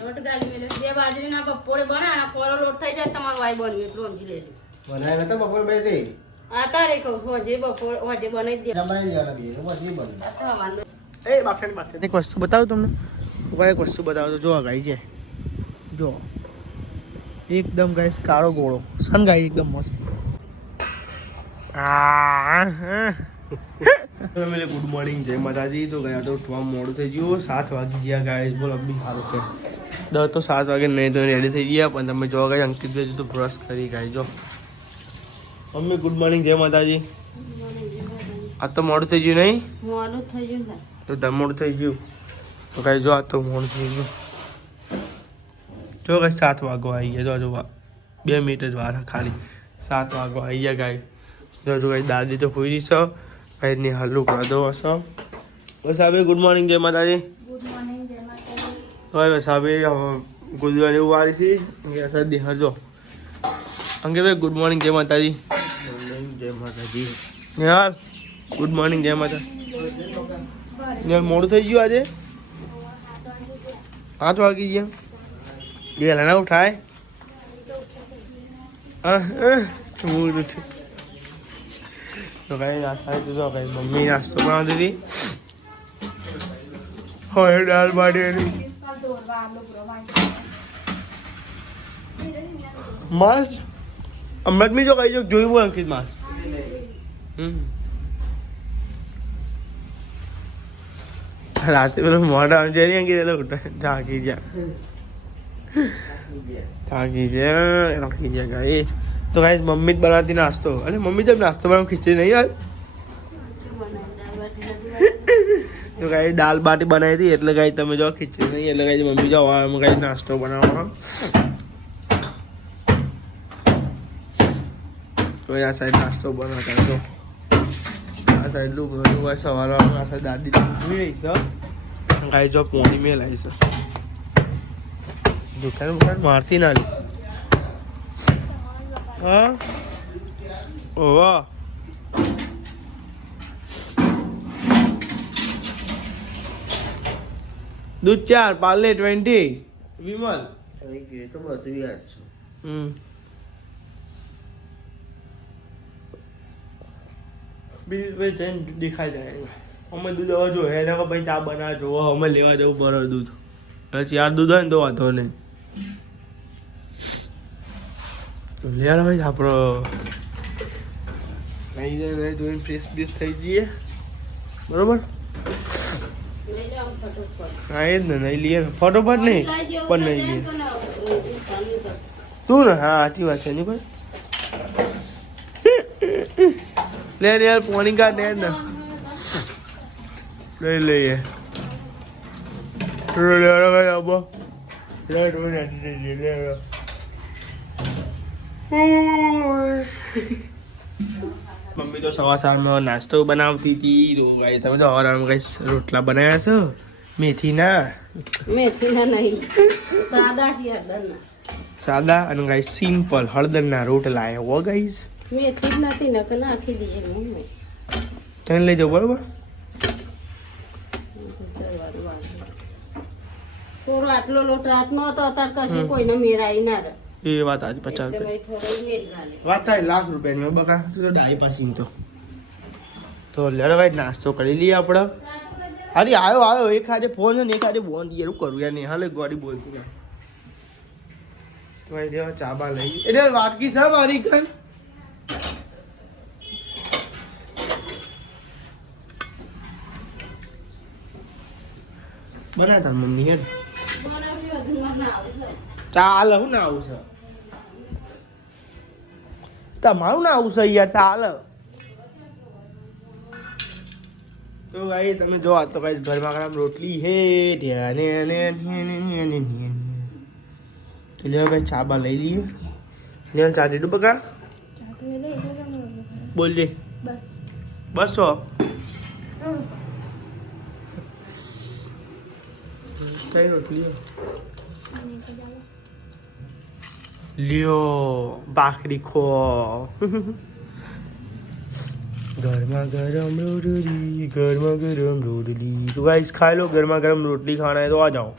લોટ ગાલી મેલે બે બાજરીના બપોરે બનાના કોરો લોટ થઈ જાય તમારો વાઈ બન્યું એટલું સમજી લેજો બનાવે તો બપોર બે તે આ તારે કહું છું હજે બપોર હજે બનાવી દે જમાઈ દેવાના બે બસ એ બને વાંધો એ બાફેણ એક વસ્તુ બતાવું તમને એક વસ્તુ બતાવો તો જો ગાઈ છે જો એકદમ ગાઈસ કાળો ગોળો સન ગાઈ એકદમ મસ્ત ફેમિલી ગુડ મોર્નિંગ જય માતાજી તો ગયા તો ઉઠવા મોડું થઈ ગયું 7 વાગી ગયા ગાઈસ બોલ અબી સારું છે દર તો 7 વાગે નહીં તો રેડી થઈ ગયા પણ તમે જો ગાઈ અંકિતભાઈ તો બ્રશ કરી ગાઈ જો મમ્મી ગુડ મોર્નિંગ જય માતાજી આ તો મોડું થઈ ગયું નહીં મોડું થઈ ગયું તો ધમોડ થઈ ગયું તો કાંઈ જો આ તો મોડું થઈ ગયું જો કાંઈ 7 વાગવા આવી ગયા જો 2 મિનિટ જ વાર ખાલી 7 વાગવા આવી ગયા ગાય જો કાંઈ દાદી તો પૂરી છો કાંઈ હલ્લું ખાધો હશો બસ સાહેબ ગુડ મોર્નિંગ જય માતાજી ગુડ મોર્નિંગ જય માતાજી હવે સાહેબ ગુજવાની એવું વાળી છે શરદી હરજો અંકિતભાઈ ગુડ મોર્નિંગ જય માતાજી જય માતાજી યાર ગુડ મોર્નિંગ જય માતા યાર મોડું થઈ ગયું આજે 8 વાગી ગયા એ ના ઉઠાય મૂડ ઉઠે તો કઈ નાસ્તા તો કઈ મમ્મી નાસ્તો બનાવી દીધી હવે દાળ બાટી મસ્ત અમૃત મી જો કઈ જો જોયું હોય અંકિત માસ રાતે પેલો મોઢા જરી અંકિત એટલે ઉઠે થાકી ગયા ગાઈસ તો ગાઈસ મમ્મી જ બનાવતી નાસ્તો અને મમ્મી જબ નાસ્તો બનાવ ખીચડી નહીં આવે તો ગાઈસ દાલ બાટી બનાવી હતી એટલે ગાઈસ તમે જો ખીચડી નહીં એટલે ગાઈસ મમ્મી જો ગાઈસ નાસ્તો બનાવવાનો તો આ સાઈડ નાસ્તો બનાવતા તો આ સાઈડ લુક હોય સવારે આ સાઈડ દાદી જોઈ રહી છે ગાઈસ જો પોણી મેં લાવી છે દુકાન મારતી ના લી હા ઓવા દૂધ 4 પાર્લે 20 વિમલ તો બધું યાદ છે બીજું ભાઈ જઈને દેખાઈ જાય અમે દૂધ હવે જો એને ભાઈ ચા બનાવે જો અમે લેવા જવું બરાબર દૂધ પછી યાર દૂધ હોય ને તો વાંધો નહીં તો લેવા ભાઈ આપણો અહીં જાય ધોઈને ફ્રેશ બેસ થઈ જઈએ બરોબર હા એ જ ને નહીં લઈએ ને ફટોફટ નહીં પણ નહીં લઈએ તું ને હા સાચી વાત છે નહીં ભાઈ લે યાર પોણી કાઢ ને લઈ લઈએ મમ્મી તો સવાર સવારમાં નાસ્તો બનાવતી હતી તો ગાઈસ તમે તો હવારમાં ગાઈસ રોટલા બનાવ્યા છો મેથીના નહીં સાદા છે હળદરના સાદા અને ગાઈસ સિમ્પલ હળદરના રોટલા હો ગાઈસ મેથી જ નથી નકર નાખી દઈએ મમ્મી તને લઈ જાવ બરોબર થોડો આટલો લોટ રાતનો હતો અત્યારે કશું કોઈને મેરાઈ ના રહે એ વાત આજે 50 રૂપિયા વાત થાય ₹1,00,000 બકા તો ડાઈ પાસી તો લેડો ભાઈ નાસ્તો કરી લઈએ આપણે અરે આવ્યો એક આજે ફોન છે ને એક આજે બોન યાર કરું યાર ને હાલે ગોડી બોલતી ને તો ભાઈ દેવા ચાબા લઈ એટલે વાટકી છે મારી કન બનાય તાર મમ્મી હે ચાલ હું ના આવું છે તમારું ના આવું છે યાર ચાલ તો ભાઈ તમે જો આ તો ભાઈ ઘરમાં ગરમ રોટલી હે ધ્યાને એટલે ભાઈ ચાબા લઈ લઈએ ને ચા દીધું બકા બોલજે બસ છો કઈ રોટલી લ્યો ભાખરી ખો ગરમા ગરમ રોટલી તો ગાઈસ ખાઈ લો ગરમા ગરમ રોટલી ખાना है तो आ जाओ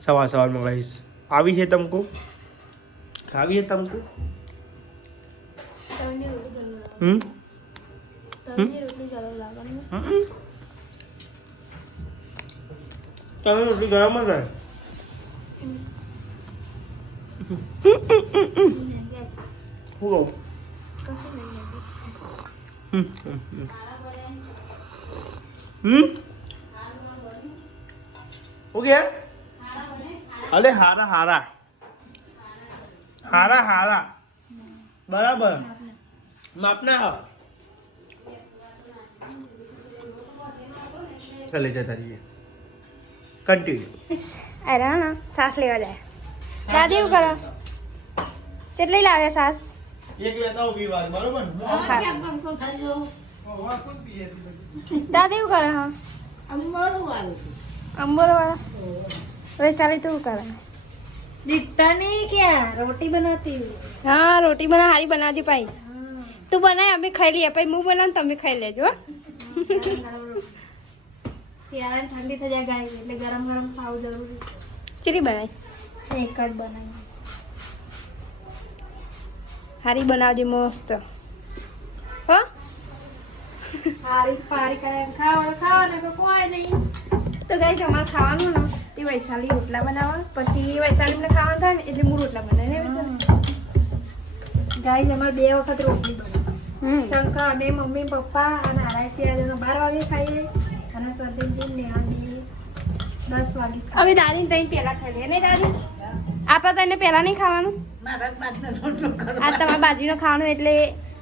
સવારમાં ગાઈસ આવી છે તમકો ખાવી છે તમકો હમ તમે રોટલી ગરમ જ થાય હું કહું ઓકે અરે હારા બરાબર માપના ચાલે જતા રહીએ કન્ટિન્યુ અરે ના સાસ લેવા જાય દાદી એવું કરો કેટલી લાવે સાસ એક લેતા હો વીવાર બરોબર દાદી એવું કરે હા અંબોર વાળા વૈશાલી તું કરે दिखता नहीं क्या रोटी बनाती हूँ हाँ रोटी बना हारी बनाती पाई તું બનાય અમે ખાઈ લઈએ પછી હું બનાવ તમે ખાઈ લેજો શિયાળા ઠંડી થઈ જાય ગાય એટલે ગરમ ગરમ ખાવું જરૂરી ચીલી બનાવી એક જ બનાવી હારી બનાવજે મસ્ત હો હારી પારી કરે ખાવાને તો કોઈ નહીં તો ગાઈસ અમારે ખાવાનું ને એ વૈશાલી રોટલા બનાવવા પછી વૈશાલીને ખાવાનું થાય ને એટલે હું રોટલા બનાવીને ગાય અમારે 2 વખત રોટલી બનાવી ચંકા અમે મમ્મી પપ્પા અને આરાય છે 12 વાગે ખાઈએ અને સર્દી ને 10 વાગે હવે દાદી તઈ પહેલા ખાઈ લે નહીં દાદી આપા તને પહેલા નહીં ખાવાનું આ તમારા બાજરીનો ખાવાનું એટલે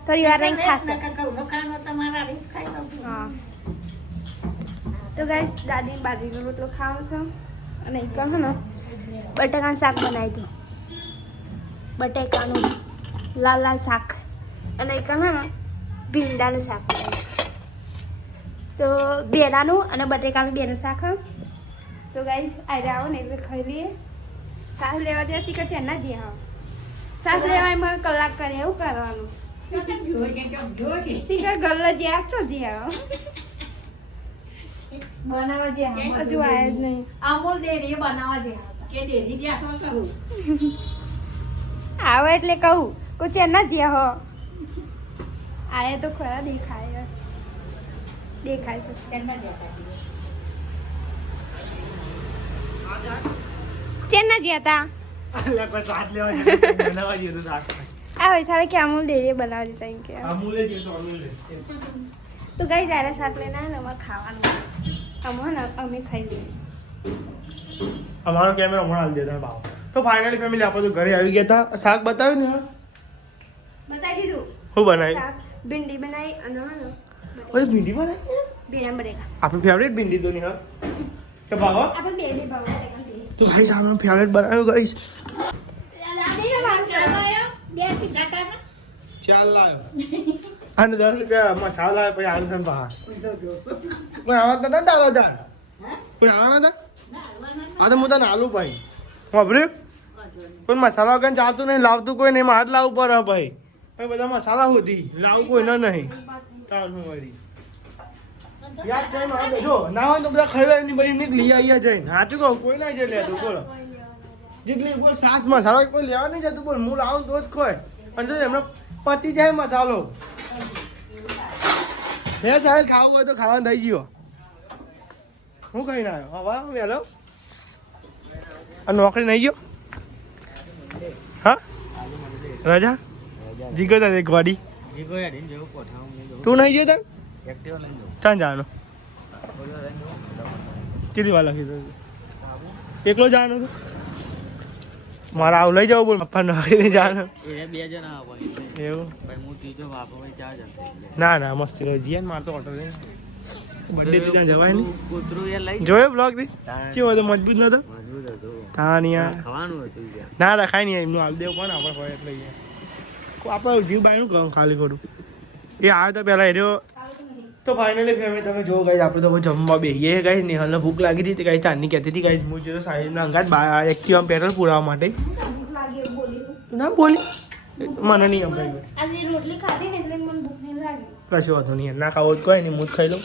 થોડી વાર રહીને ખાશે હા તો ગાઈસ દાદી બાજરીનો રોટલો ખાવાનો છે અને એક હે ને બટાકાનું શાક બનાવી હતું બટાકાનું લાલ લાલ શાક અને એક હે ને ભીંડાનું શાક તો બેડાનું અને બટાકાનું બેનું શાક હા તો ગાઈસ આજે આવો ને એટલે ખાઈ લઈએ સાસ લેવા દે શીખે છે ના જી હા સાસ લેવા એમાં કલાક કરે એવું કરવાનું શીખે ગલ્લો જે આપશો જી હા બનાવવા જે હજુ આવ્યા જ નહીં અમૂલ ડેરી બનાવવા જે આવે એટલે કહું કોઈ ના જ્યાં હો આયા તો ખરા દેખાય છે ચેન્ના જ્યાં હતા આ વૈસાડે કે અમૂલ ડેરી બનાવજે ત્યાં કે તો ગઈ જ્યારે શાક લઈને આવે ને અમારે ખાવાનું અમે ખાઈ લઈએ અમારો કેમેરો હમણાં આવી દેતા બાપ તો ફાઇનલી ફેમિલી આપણે તો ઘરે આવી ગયા હતા શાક બતાવ્યું ને બતાવી દીધું શું બનાવ્યું શાક ભીંડી બનાવી અને ઓય ભીંડી બનાવી ભીંડા બટેકા આપણી ફેવરેટ ભીંડી તો નહીં હા કે ભાવ આપણે બે ભાવ તો ગાઈસ આપણો ફેવરેટ બનાવ્યો ગાઈસ ચાલ લાયો અને 10 રૂપિયા મસાલા લાવ્યો પછી આલુ થન બહાર કોઈ આવતા હતા દાદા દા કોઈ આવતા આ તો હું તને આલુ ભાઈ વાપરે કોઈ મસાલા વગર ચાલતું નહીં લાવતું કોઈ નહીં માર લાવવું પડે ભાઈ ભાઈ બધા મસાલા હોતી લાવવું કોઈ ના નહીં તારું વળી યાદ જઈને આ જો ના હોય તો બધા ખાઈ ની બધી નીકળી અહીંયા જઈને સાચું કહું કોઈ ના જઈ લેતું બોલો જેટલી કોઈ સાસ મસાલો કોઈ લેવા નહીં જતું બોલ હું લાવું તો જ ખોય અને જો એમને પતી જાય મસાલો હે સાહેબ ખાવું હોય તો ખાવાનું થઈ ગયો હું ખાઈને આવ્યો હા વહેલો આ નોકરી નહીં ગયો હા રજા જીગો તા એક ગાડી તું નહીં ગયો તાર ચાલ જવાનું કેટલી વાર લખી દઉં એકલો જવાનું હતું મારે આવું લઈ જવું બોલ પપ્પા નોકરી જવાનું એવું ના ના મસ્તી રહ્યો જીએ ને મારે તો ઓટો લઈને બર્થડે થી ત્યાં જવાય નહીં જોયો બ્લોગ થી કેવો હતો મજબૂત નતો ના રખાય નહીં એમનું હાલ દેવું પણ આપણે હોય એટલે આપણે જીવ બાયનું કહું ખાલી ખોટું એ આવે તો પહેલાં એ તો ફાઇનલી ફેમિલી તમે જો ગાઈસ આપણે તો જમવા બેસીએ ગાઈસ નિહાલને ભૂખ લાગી હતી ગાઈસ ચાંદની કહેતી હતી ગાઈસ હું જો સાહેબના અંગાત એક્ટિવામાં પેટ્રોલ પુરાવવા માટે ના બોલી મને નહીં સંભળાય આજે રોટલી ખાધી ને એટલે મને ભૂખ નહીં લાગી કશું વાંધો નહીં ના ખાવો કોઈ નહીં હું જ ખાઈ લઉં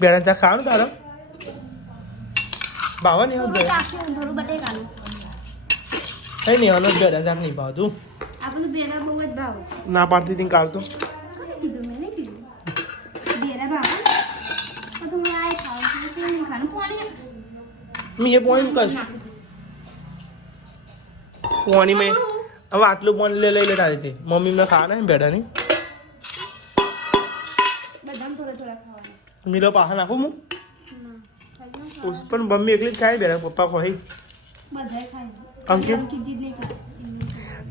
પેલા ચા ખાવાનું તારો ભાવા નહીં થોડું શાકનું, થોડું બટેકાનું. કઈ નહીં હનો બેડા શાક નહીં ભાવતું. આપણને બેરા બહુ જ ભાવે. ના પાડતી હતી કાલ તો. કોને કીધું? મેં નહીં કીધું. બેરા ભાવે ને? તો મારે આ ખાવાનું છે, તે નહીં ખાવાનું. પાણી આપો. મેં એ પોઈન્ટ કરશું પોણી મેં હવે આટલું પોણી લઈ લે તારી હતી મમ્મી મેં ખાવાના ને બેડા નહીં બધામાં થોડા થોડા ખાવાના. મીલો પાહા નાખું હું ના, ખાઈ લો. પણ મમ્મી એકલી જ ખાય બેડા પપ્પા ખોઈ બધાય ખાય. અંકિત કીધી જ નહીં ખાય.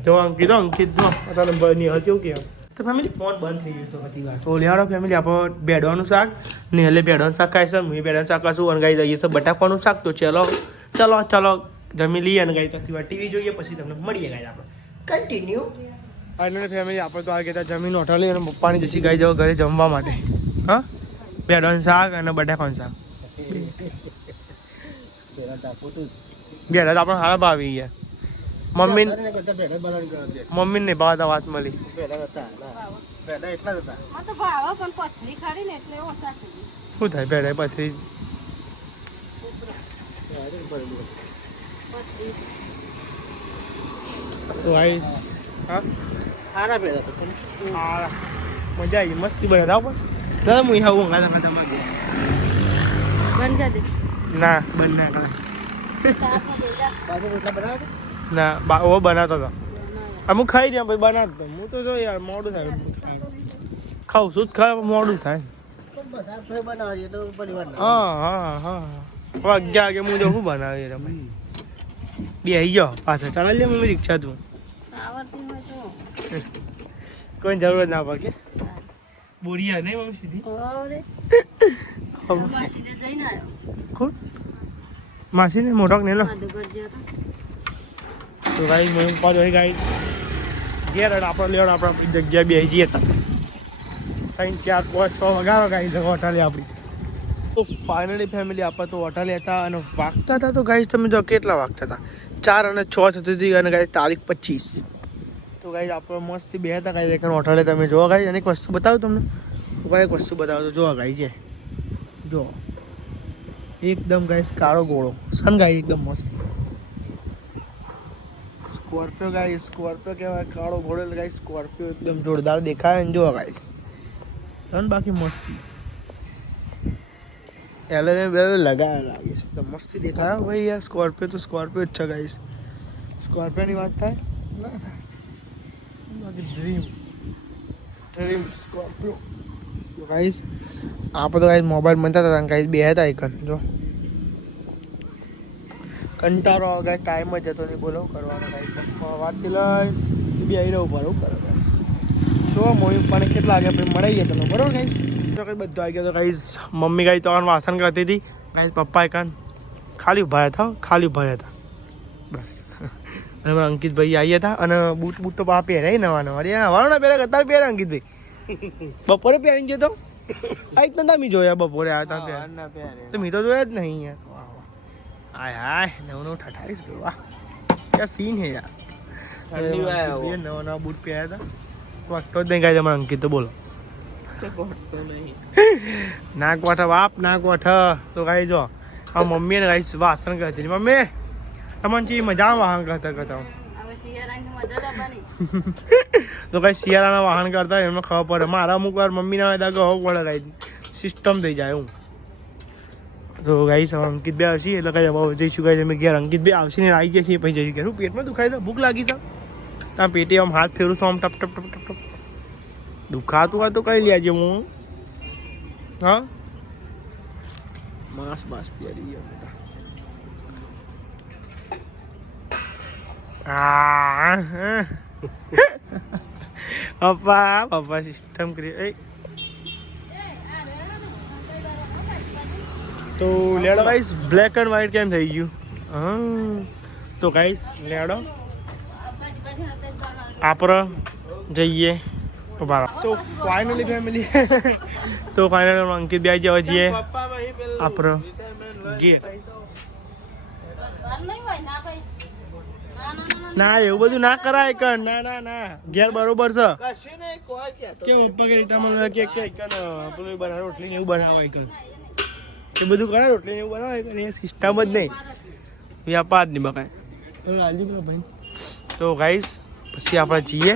જો અંકિત જો અત્યારે બની હતી કેમ તો ફેમિલી ફોન બંધ થઈ ગયો તો બધી વાત તો લેવાડો ફેમિલી આપણે બેડવાનું શાક ને એટલે બેડવાનું શાક ખાય છે હું બેડવાનું શાક ખાશું અનગાઈ જઈએ છે બટાકાનું શાક તો ચલો જમી લઈએ અને ગાઈ પછી ટીવી જોઈએ પછી તમને મળીએ ગાય આપણે કન્ટિન્યુ અને ફેમિલી આપણે તો આ કહેતા જમીન હોટલ લઈ અને પપ્પાની જશી ગાઈ જાવ ઘરે જમવા માટે હા બેડવાનું શાક અને બટાકાનું શાક બેડા તો આપણે સારા ભાવી ગયા મમ્મી ને ભાવતા વાત મળી આ તો ભાવે પણ પથરી ખાડી ને એટલે ઓછા થઈ ગઈ. શું થાય બેડા પછી તો આવીશ હા સારા બેડા તો સારા મજા આવી મસ્તી બનાવતા પણ દાદા હું અહીંયા ઊંઘા હતા તમારે બંધ કરી દે. ના બંધ ના કરા ના ઓ બનાવતો હતો અમુક ખાઈ રહ્યા પછી બનાવતો હું તો જો યાર મોડું થાય ખાઉં છું જ ખરાબ મોડું થાય હા 11 વાગે હું જો શું બનાવી રે ભાઈ બે આવી જાઓ પાછા ચાલે લે મમ્મી રિક્ષા તું આવડતી હોય તો કોઈ જરૂર ના પડે બોરિયા નહીં મમ્મી સીધી અરે માસીને જઈને આવ્યો. કોણ માસીને મોટો ને લો માધુ ઘર જ્યાં હતા. તો ગાઈ મેં પાછો ગાઈ ઘેર આપણે લેવાનું આપણે આપણી જગ્યા બે જઈએ હતા 3 4 5 6 વગાડો ગાઈ હોટલે આપણી તો ફાઇનલી ફેમિલી આપણે તો હોટલે હતા અને વાગતા હતા તો ગાઈસ તમે જો કેટલા વાગતા હતા 4 અને 6 થતી હતી અને ગાઈસ તારીખ 25 તો ગાઈસ આપણે મસ્તથી બે હતા ગાઈસ એક હોટલે તમે જોવા ગાઈસ અને એક વસ્તુ બતાવું તમને ઉપર એક વસ્તુ બતાવો તો જોવા ગાઈ છે જો એકદમ ગાઈસ કાળો ગોળો સન ગાઈ એકદમ મસ્ત સ્કોર્પિયો ગાઈસ સ્કોર્પિયો કહેવાય કાળો ઘોડો ગાઈસ સ્કોર્પિયો એકદમ જોરદાર દેખાય ને જોવા ગાઈસ સન બાકી મસ્તી એલેને બે લગાયા લાગે છે તો મસ્તી દેખાય ભાઈ યાર સ્કોર્પિયો તો સ્કોર્પિયો જ છે ગાઈસ સ્કોર્પિયોની વાત થાય ના થાય બાકી ડ્રીમ સ્કોર્પિયો ગાઈસ આપણે તો ગાઈસ મોબાઈલ બનતા હતા ગાઈસ બે હતા એકન જો કંટાળો ગાઈસ ટાઈમ જ જતો નહીં બોલો કરવાનો ગાઈસ વાતથી લઈ બી આવી રહ્યું ઉપર કરે ગાઈસ તો મોઈ પપ્પાને કેટલા વાગે આપણે મળાઈએ તમે બરોબર ગાઈસ તો કંઈ બધું આવી ગયો તો ગાઈસ મમ્મી ગાઈ તો વાસણ કરતી હતી ગાઈસ પપ્પા એકાન ખાલી ઉભા હતા બસ અને અંકિતભાઈ આવ્યા હતા અને બૂટ તો પા પહેરાય નવા અરે હવારો ના પહેરે અત્યારે પહેરે અંકિતભાઈ બપોરે પહેરીને ગયો તો આ નતા મી જોયા બપોરે આવ્યા હતા તો મી તો જોયા જ નહીં યાર હાય નવો ઠઠાઈશ વાહ ક્યાં સીન હે યાર નવા બૂટ પહેર્યા હતા વાગતો જ નહીં કાંઈ તમારે અંકિત તો બોલો નાક વાઠા બાપ નાક વાઠા તો કાંઈ જો આ મમ્મી ને કાંઈ વાસણ કરતી મમ્મી તમને ચી મજા વાહન કરતા હવે શિયાળાની મજા જ આવવાની. તો કઈ શિયાળાના વાહન કરતા એમને ખબર પડે મારા અમુક વાર મમ્મી ના હોય તો ખબર પડે કાંઈ સિસ્ટમ થઈ જાય હું તો ગાઈસ અંકિત બે આવશે એટલે કઈ હવે જઈશું કઈ અમે ઘેર અંકિત બે આવશે ને આવી ગયા છીએ પછી જઈશું ઘેર પેટમાં દુખાય છે ભૂખ લાગી છે ત્યાં પેટે આમ હાથ ફેરું છું આમ ટપ ટપ ટપ ટપ ટપ દુખાતું હોય તો કઈ લેજે હું હા માંસ પહેરી ગયો પપ્પા સિસ્ટમ કરી તો લેડો ગાઈસ બ્લેક એન્ડ વ્હાઈટ કેમ થઈ ગયું તો ગાઈસ લેડો આપણે જઈએ તો ફાઇનલી ફેમિલી તો ફાઇનલી અંકિત બે જવા જઈએ આપણે ઘેર ના એવું બધું ના કરાય કર ના ઘેર બરોબર છે કે પપ્પા કે રીટા મને કે પેલું બનાવ રોટલી એવું બનાવાય કર એ બધું કરે રોટલી એવું બનાવે પણ એ સિસ્ટમ જ નહીં વ્યાપાર જ નહીં બકાય ભાઈ. તો ગાઈસ પછી આપણે જઈએ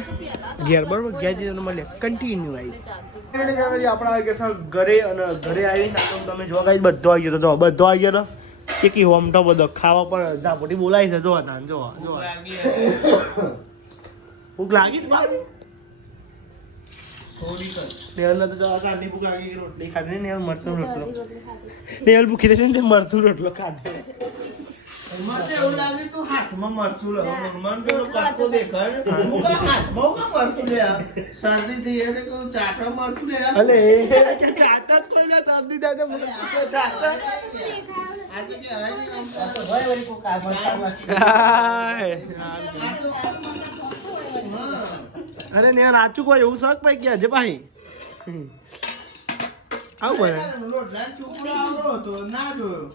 ઘેર બરોબર, ઘેર જઈએ મળીએ કન્ટિન્યુ ગાઈસ. આપણે આવી ગયા ઘરે અને ઘરે આવીને તમે જો ગાઈસ બધો આવી ગયો તો બધો આવી ગયો તો કે હોમ તો બધો ખાવા પણ ઝાપોટી બોલાવી છે જો હતા જો ભૂખ લાગી છે બાજુ નેહલ તો જવા કાઢની ભૂખ લાગી રોટલી ખાધી ને મરચું રોટલો નેહલ ભૂખી થશે ને તે મરચું રોટલો ખાધે. એવું લાગે તું હાથમાં મરચું લે મન પેલો કટકો દેખાય હાથમાં મરચું લે શરદી થઈ એટલે તું ચાટા મરચું લે અલે ચાટા કોઈ ના શરદી થાય તો ચાટા આજે કે આય ને આમ ભાઈ વળી કો કામ અરે ને નાચું કોઈ એવું શક ભાઈ ક્યાં છે ભાઈ આવ બને લોટલા ચોકડો તો ના જોયો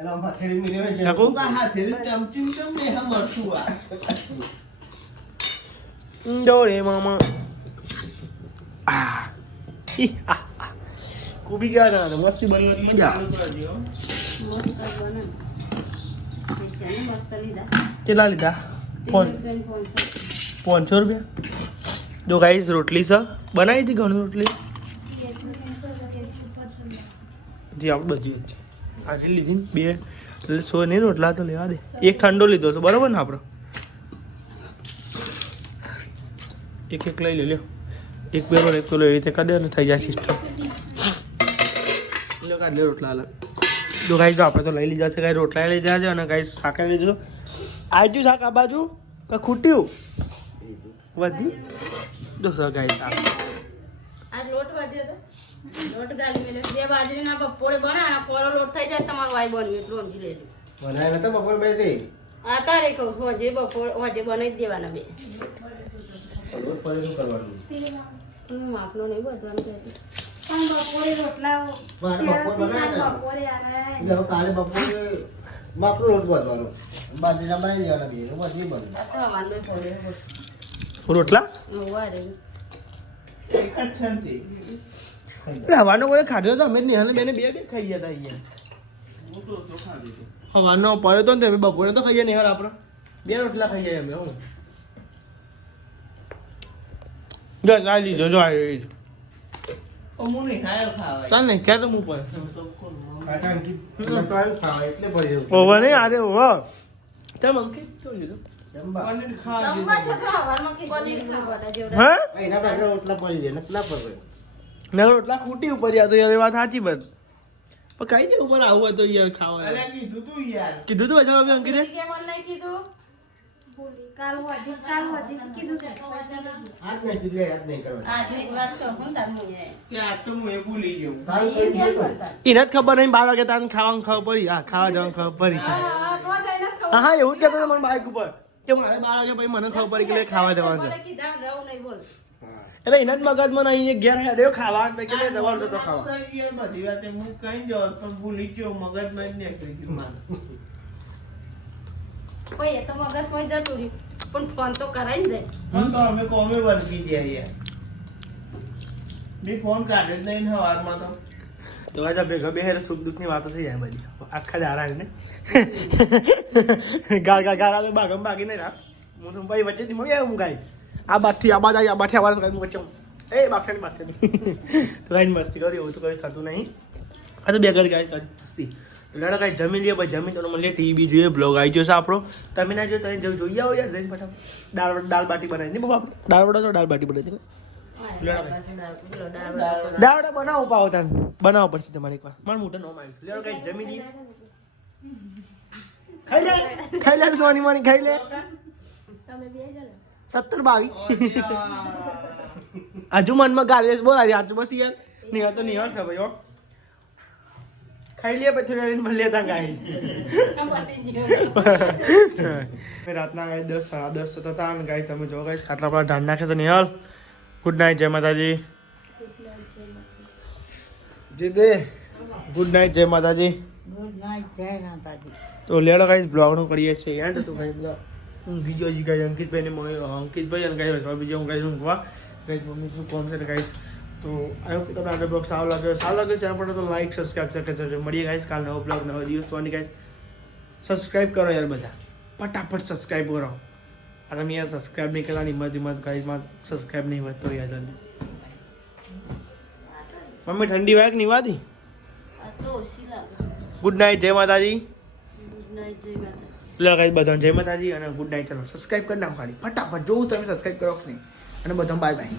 એલા ભાથેરી મી લેવે છે કો હાથેરી ચમચી ચમ ને હમ મરચું આ ડોરે મામા કોબી ગયા ના મસ્તી બનવાની મજા કેટલા લીધા 500 રૂપિયા. જો ગાઈસ રોટલી છે બનાવી હતી ઘણી રોટલી જી આપણે બધી જ છે આટલી લીધી બે એટલે 100 નહીં રોટલા તો લેવા દે. એક ઠંડો લીધો છે બરાબર ને આપણે એક લઈ લ્યો એક પેલો એવી રીતે કરી દે અને થઈ જાય સિસ્ટમ લો કાઢ લે રોટલા અલગ. જો ગાઈસ આપણે તો લઈ લીધા છે ગાઈ રોટલા લઈ લીધા છે અને ગાઈસ શાક લઈ લીધું. આજુ શાક આ બાજુ કે ખૂટ્યું વધી જો સર ગાઈસ આજ લોટ વધ્યો તો લોટ ગાલી મેલે બે બાજરીના બપોરે બનાવના કોરો લોટ થઈ જાય તમારો વાઈ બન્યું એટલું સમજી લેજો. બનાવ્યા નતા બપોર બે તે આ તારે કહું છું હજે બપોર હજે બનાવી જ દેવાના બે હું માપનો નહીં બધવાનું કહેતી પણ બપોરે રોટલા બપોરે કાલે બપોરે બાપરો લોટ બાંધવાનો બાજરીના બનાવી દેવાના બે બધી બધું માનનો પડે રોટલા વારે એક જ છે ને હવાનો કોઈ ખાધો તો અમે નિહાને બેને બે ખાઈ ગયા હતા અહીંયા હવાનો પડ્યો તો ને તમે બપોરે તો ખાઈ જાય નિહાર આપણે બે રોટલા ખાઈ જાય અમે હું જો આ લીધો જો આવ્યો ચાલ ને ક્યાં તો હું પર ઓવર નહીં અરે ઓવર તમે અંકિત શું લીધું રોટલા ખૂટી ઉપર યાર તો યાર વાત સાચી બસ પણ કઈ દે ઉપર આવું હોય તો યાર ખાવા કીધું તું હજાર રૂપિયા અંકિત એને જ ખબર નહીં 12 વાગે તાને ખાવાનું ખબર પડી હા ખાવા જવાનું ખબર પડી હા એવું જ કહેતો મને બાઈક ઉપર કે મારે 12 વાગે પછી મને ખબર પડી કે ખાવા જવાનું છે એટલે એના જ મગજમાં નહીં ઘેર હેડ્યો ખાવા કે દવા તો ખાવા બધી વાત હું કઈ જવા પણ ભૂલી ગયો મગજમાં જ નીકળી ગયું મારું કોઈ એ તો મગજ કોઈ જતું રહ્યું પણ ફોન તો કરાઈ ને ફોન તો અમે કોમે વર્ગી ગયા યાર મેં ફોન કાઢે જ નહીં સવારમાં તો આજે ભેગા બે સુખ દુઃખની વાતો થઈ જાય બધી આખા દારા ને ગાળા તો બાગમ બાગી નહીં હું તો ભાઈ વચ્ચે મળી આવ્યો હું ગાઈ આ બાથી આ બાદ આ બાથી આવાજ કઈ વચ્ચે એ બાફાની બાફાની તો ગાઈ મસ્તી કરી એવું તો કઈ થતું નહીં આ તો બે ઘર ગાય કરી મસ્તી લડા કાંઈ જમી લઈએ ભાઈ જમી તો મળીએ ટીવી જોઈએ બ્લોગ આવી ગયો છે આપણો તમે ના જો તમે જોઈએ આવો યાર જઈને ફટાફટ દાળ બાટી બનાવી નહીં બાપા દાળ વડા તો દાળ બાટી બનાવી દાળ વડા બનાવો પાવો તાન બનાવો પડશે તમારે એકવાર મારે મોટો નો મારી લેડો કાંઈ જમી લઈએ ખાઈ લે સોની માની ખાઈ લે 17-22 હજુ મનમાં ગાલી બોલાવી આજુ બસ યાર નિહાળ તો નિહાળ છે ભાઈ ખાઈ લે પછી વેરીને મળીએ તા ગાઈ રાતના ગાઈ 10 10:30 થતા અને ગાઈ તમે જો ગાઈ ખાટલા પર ઢાંડ નાખે છે નિહાળ ગુડ નાઇટ જય માતાજી જીદે ગુડ નાઇટ જય માતાજી તો લેડો ગાઈ બ્લોગ નું કરીએ છીએ એન્ડ તો ગાઈ બધા ઊંઘી ગયો ગાઈ અંકિતભાઈ ને અંકિતભાઈ અને ગાઈ બીજો હું ગાઈ ઊંઘવા ગાઈ મમ્મી શું કોમ છે ગાઈ તો આઈ હોપ તમને આજનો બ્લોગ સારો લાગે ચેનલ પર તો લાઈક સબસ્ક્રાઈબ કરજો. મળીએ ગાઈસ કાલ નવો બ્લોગ નવો દિવસ તો ગાઈસ સબસ્ક્રાઈબ કરો યાર બધા ફટાફટ સબસ્ક્રાઈબ કરો. આ તમે યાર સબસ્ક્રાઈબ નહીં કરવાની હિંમત ગાઈસમાં સબસ્ક્રાઈબ નહીં વધતો યાર જલ્દી. મમ્મી ઠંડી વાય કે નહીં વાતી? આ તો ઓછી લાગે. ગુડ નાઇટ, જય માતાજી. ગુડ નાઇટ, જય માતા. લો ગાઈસ બધાને જય માતાજી અને ગુડ નાઇટ. ચલો સબસ્ક્રાઈબ કરી નાખો ખાલી ફટાફટ. જોઉં તમે સબસ્ક્રાઈબ કરો કે નહીં. અને બધાને બાય બાય.